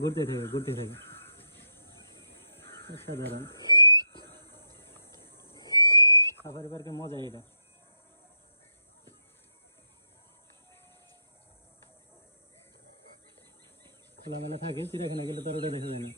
ঘুরতে থাকে সাধারণ সাফারি পার্কের মজা এটা। খোলামেলা থাকে, চিড়িয়াখানা গেলে তো ওটা দেখা যায় না।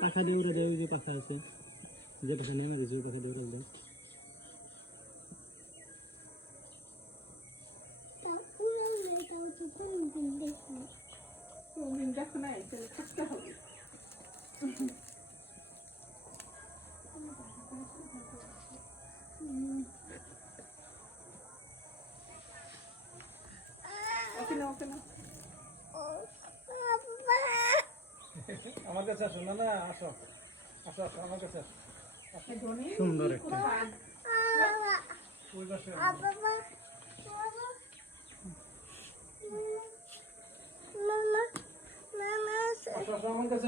পাখা দিয়ে উড়ে দেয়, ওই যে পাখা আছে, যে পাখা নেমে গেছে ওই পাখা দিয়ে উড়ে দেয়। দেখো না, থাকতে হবে। আমার কাছে আসো না, আসো আসো আসো আমার কাছে আসো। সুন্দর একটা ওই পাশে আমার কাছে